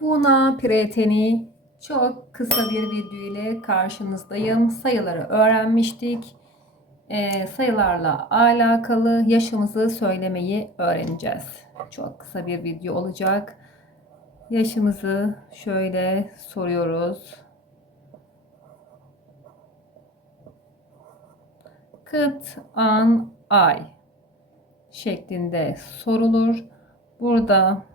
Buna preteni çok kısa bir video ile karşınızdayım. Sayıları öğrenmiştik. Ee, sayılarla alakalı yaşımızı söylemeyi öğreneceğiz. Çok kısa bir video olacak. Yaşımızı şöyle soruyoruz. Kıt, an, ay şeklinde sorulur. Burada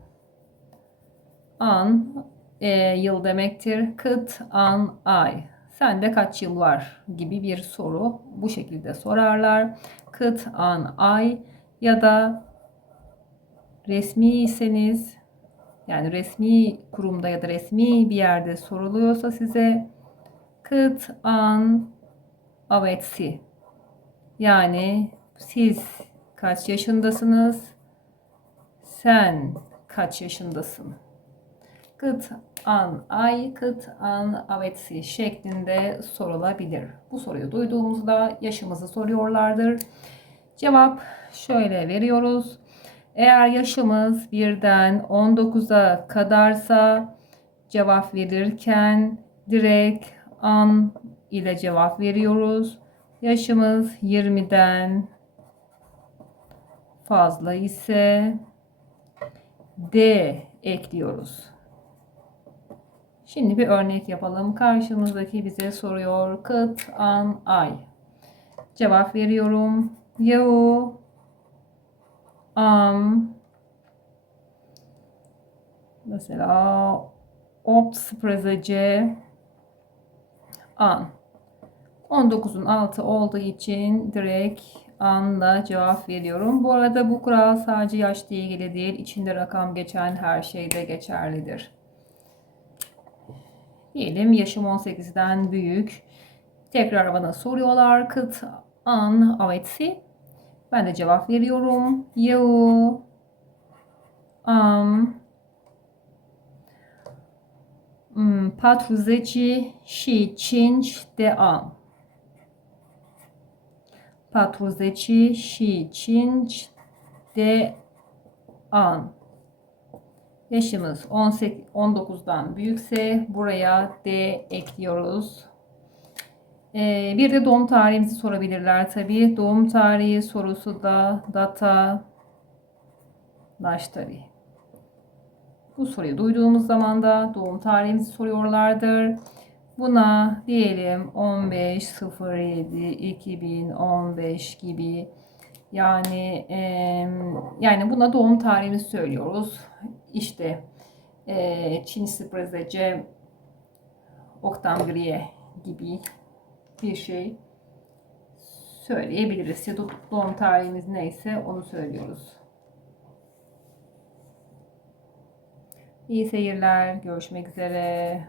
an e, yıl demektir. Kıt, an, ay. Sende kaç yıl var gibi bir soru bu şekilde sorarlar. Kıt, an, ay ya da resmiyseniz yani resmi kurumda ya da resmi bir yerde soruluyorsa size kıt, an, avetsi. Yani siz kaç yaşındasınız? Sen kaç yaşındasın? Kıt an ay, kıt an avetsi şeklinde sorulabilir. Bu soruyu duyduğumuzda yaşımızı soruyorlardır. Cevap şöyle veriyoruz. Eğer yaşımız birden 19'a kadarsa cevap verirken direkt an ile cevap veriyoruz. Yaşımız 20'den fazla ise D ekliyoruz. Şimdi bir örnek yapalım. Karşımızdaki bize soruyor. Kıt, an, ay. Cevap veriyorum. Yo, am, mesela obsprezece an. 19'un altı olduğu için direkt anla cevap veriyorum. Bu arada bu kural sadece yaşla ilgili değil, içinde rakam geçen her şeyde geçerlidir. Diyelim yaşım 18'den büyük. Tekrar bana soruyorlar kıt an avetsi. Ben de cevap veriyorum. Yo am hmm, patruzeci și cinci de ani. Patruzeci și cinci de an. Yaşımız 18, 19'dan büyükse buraya D ekliyoruz. Ee, bir de doğum tarihimizi sorabilirler tabi. Doğum tarihi sorusu da data daş tarih. Bu soruyu duyduğumuz zaman da doğum tarihimizi soruyorlardır. Buna diyelim 15.07.2015 gibi yani e, yani buna doğum tarihini söylüyoruz. İşte e, Çin Sprezece Oktangriye gibi bir şey söyleyebiliriz. Ya da doğum tarihimiz neyse onu söylüyoruz. İyi seyirler. Görüşmek üzere.